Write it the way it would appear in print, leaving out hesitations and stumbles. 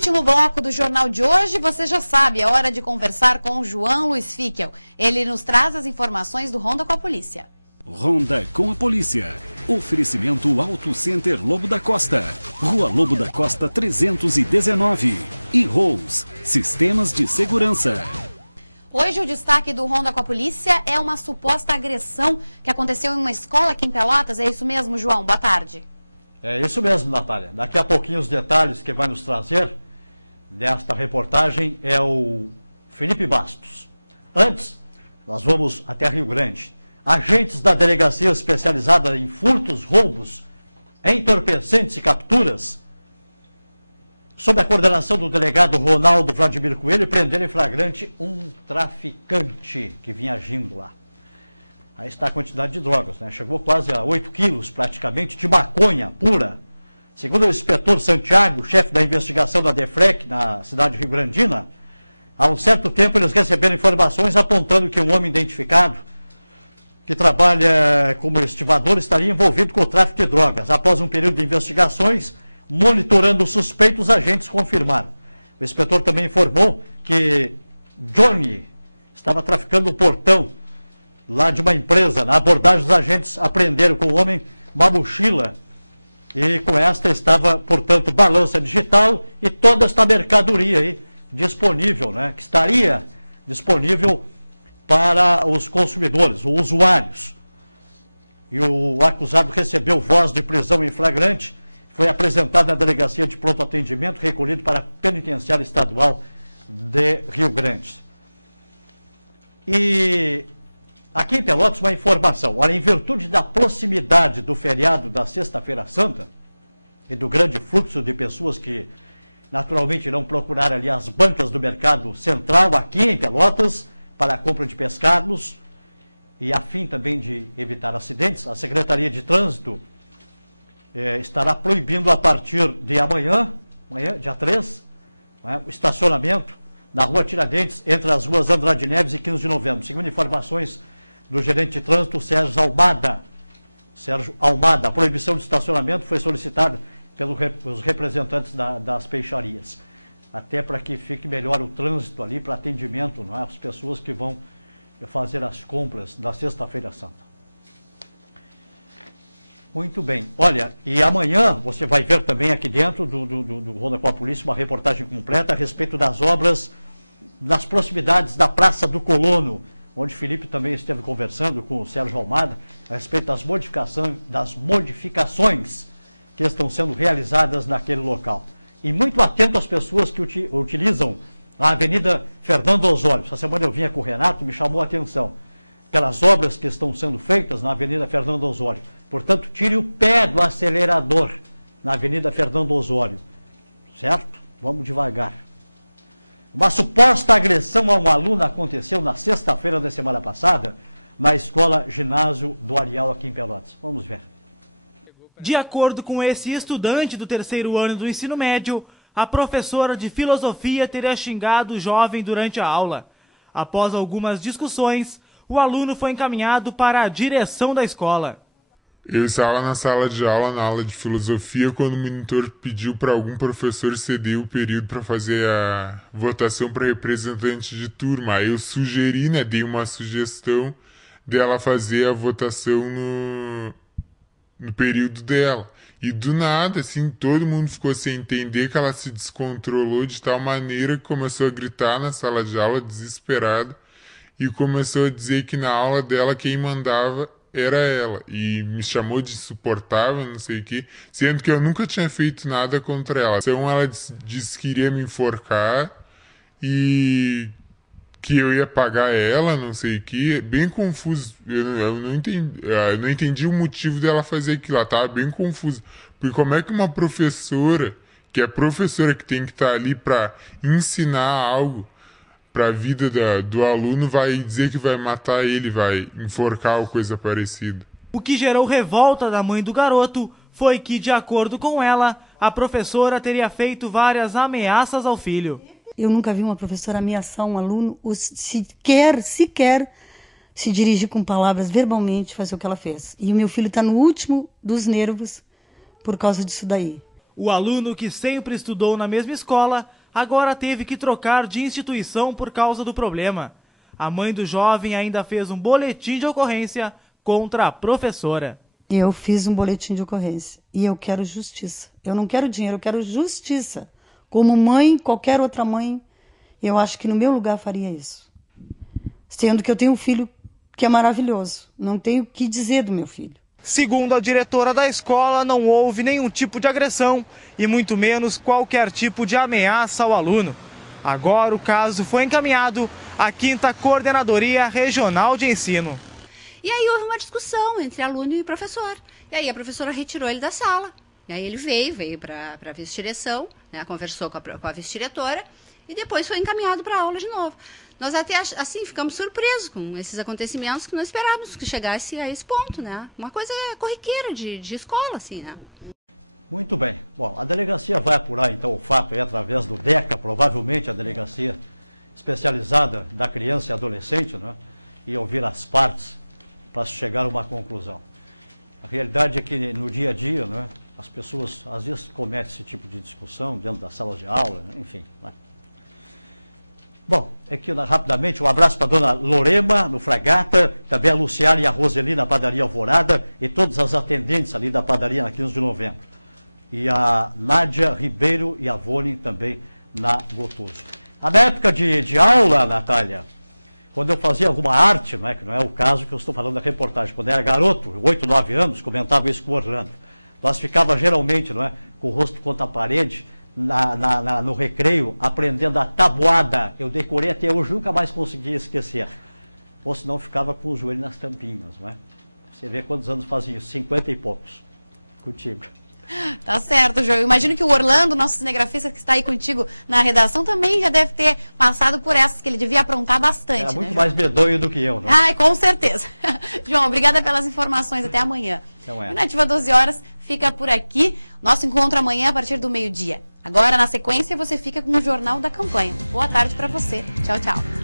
último bloco do Jornal de hoje, você já sabe, é hora de conversar com o João Luiz Fickel. Ele nos traz as informações do Ronda com a Polícia. Ronda com a Polícia. Oferecimento Auto Center Lobo da Costa. Rua Lobo da Costa 319. E Rose, Sistemas de Segurança. Hoje o destaque do Ronda com a Polícia é uma suposta agressão que aconteceu em uma escola aqui em Pelotas. É isso mesmo, João? Boa tarde. É isso mesmo, Natália. Daqui a pouquinho os detalhes que vai nos trazer desta reportagem é o Felipe Bastos. Antes, nós vamos até Rio Grande. Agentes da Delegacia Especializada em Furtos, Roubos, Entorpecentes e Capturas, sob a coordenação do delegado Ronaldo Vladimir Coelho, prenderam em flagrante um traficante que vinha agindo lá. Aí está a quantidade de drogas, né? Chegou quase a 8 quilos, praticamente, de maconha pura. Segundo o inspetor Santiago, chefe da investigação da DEFREC, na cidade rio-grandina, há um certo tempo eles receberam informações apontando que um homem identificado, que trabalha como estivador, estaria envolvido com o tráfico de drogas. Após um período de investigações, monitorando os suspeitos, os agentes confirmaram. O inspetor também informou que Johnny estava traficando um portão lá de uma empresa. Na abordagem, os agentes apreenderam com o homem uma mochila e com esta estava, portanto, balança digital e toda esta mercadoria aí disponível, né, que estaria disponível para os consumidores, os usuários. E o acusado recebeu voz de prisão em flagrante, foi apresentado na Delegacia de Pronto Atendimento, recolhido para a Penitenciária Estadual de Rio Grande. E aqui em Pelotas, uma informação. Olha, em virtude da proximidade do feriado da Sexta-feira Santa e do grande fluxo de pessoas que naturalmente irão procurar ali as bancas do mercado central aqui em Pelotas para a compra de pescados e a fim também de evitar acidentes, a Secretaria de Trânsito estará proibindo a partir de amanhã, dia 3, né, o estacionamento na Rua Tiradentes, entre as ruas Andrade Neves e 15 de novembro. Segundo informações do gerente de trânsito, Sérgio Almada, a proibição de estacionamento foi solicitada pelos representantes das peixarias, até para que fique melhor o trânsito ali para atendimento, não é, às pessoas que vão fazer as compras da Sexta-feira Santa. Muito bem. Olha, e amanhã você vai ver também aqui dentro do Ronda com a Polícia uma reportagem completa a respeito das obras nas proximidades da Praça do Colono, onde Felipe também esteve conversando com o Sérgio Almada a respeito das modificações que estão sendo realizadas naquele local. E muito atento às pessoas que utilizam a Avenida Fernando Osório. Essa semana eu vinha com o Renato, me chamou a atenção pelas obras que estão sendo feitas na Avenida Fernando Osório. Portanto, tire o pé do acelerador na Avenida Fernando Osório. Certo? Vamos devagar. Uma suposta agressão a um aluno aconteceu na sexta-feira da semana passada na Escola Ginásio do Areal aqui em Pelotas. Vamos ver. De acordo com esse estudante do terceiro ano do ensino médio, a professora de filosofia teria xingado o jovem durante a aula. Após algumas discussões, o aluno foi encaminhado para a direção da escola. Eu estava na sala de aula, na aula de filosofia, quando o monitor pediu para algum professor ceder o período para fazer a votação para representante de turma. Aí eu sugeri, né, dei uma sugestão dela fazer a votação no período dela. E do nada, assim, todo mundo ficou sem entender, que ela se descontrolou de tal maneira que começou a gritar na sala de aula, desesperada, e começou a dizer que na aula dela quem mandava era ela, e me chamou de insuportável, não sei o quê, sendo que eu nunca tinha feito nada contra ela. Então ela disse que iria me enforcar e que eu ia pagar ela, não sei o quê, bem confuso. Eu não entendi o motivo dela fazer aquilo, ela estava bem confusa, porque como é que uma professora, que é professora que tem que estar ali para ensinar algo para a vida do aluno, vai dizer que vai matar ele, vai enforcar ou coisa parecida. O que gerou revolta da mãe do garoto foi que, de acordo com ela, a professora teria feito várias ameaças ao filho. Eu nunca vi uma professora ameaçar um aluno, ou sequer se dirigir com palavras verbalmente, fazer o que ela fez. E o meu filho está no último dos nervos por causa disso daí. O aluno que sempre estudou na mesma escola agora teve que trocar de instituição por causa do problema. A mãe do jovem ainda fez um boletim de ocorrência contra a professora. Eu fiz um boletim de ocorrência e eu quero justiça. Eu não quero dinheiro, eu quero justiça. Como mãe, qualquer outra mãe, eu acho que no meu lugar faria isso. Sendo que eu tenho um filho que é maravilhoso. Não tenho o que dizer do meu filho. Segundo a diretora da escola, não houve nenhum tipo de agressão e muito menos qualquer tipo de ameaça ao aluno. Agora o caso foi encaminhado à 5ª Coordenadoria Regional de Ensino. E aí houve uma discussão entre aluno e professor. E aí a professora retirou ele da sala. E aí ele veio para a vice-direção, né, conversou com a vice-diretora e depois foi encaminhado para a aula de novo. Nós até assim ficamos surpresos com esses acontecimentos que não esperávamos que chegasse a esse ponto, né? Uma coisa corriqueira de escola, assim, né? Muito bem. Bom, a delegacia vai apurar então o fato aí através do DECA, provavelmente a delegacia especializada da criança e adolescente, né? E ouvir as partes para chegar a uma conclusão. A realidade é que no dia a dia, né, as pessoas às vezes cometem esse tipo de discussão dentro da sala de aula, né? Enfim, né? Bom, aqui rapidamente um abraço para a dona Lorema, no Fragata, também a Luciana e a Roseli na padaria Alvorada e todas as atendentes ali da padaria na 15 de novembro. E a Nádia Ribeiro e a Vone também na Gotoso. Na época de aula, Natália, quando eu fazia alguma arte, não é, que não é o caso que eu estou falando da reportagem, quando eu era garoto, 8, 9 anos, comentava isso com o Orlando. Nós ficávamos geralmente, não é, com o rosto contra a parede, no recreio, aprendendo a tabuada. Eu decorei até hoje, nunca mais consegui esquecer. Ou senão ficava com o joelho nas tampinhas, não é? Você vê quantos anos fazem isso? 50 e poucos. Contigo. Tá certo, João. Eu imagino que o Orlando, nosso cinegrafista que está aí contigo na redação, também já deve ter passado por essas, que ele devia aprontar bastante. É muito né, mais medonho do que eu, né? Ai, com certeza. João, obrigada pelas informações. Até amanhã. Então é. E Nativa 12 horas fica por aqui. Nosso encontro amanhã a partir do meio-dia. Agora, na sequência, você fica com o Jornal da Campanha. Boa tarde para você. Tchau, tchau.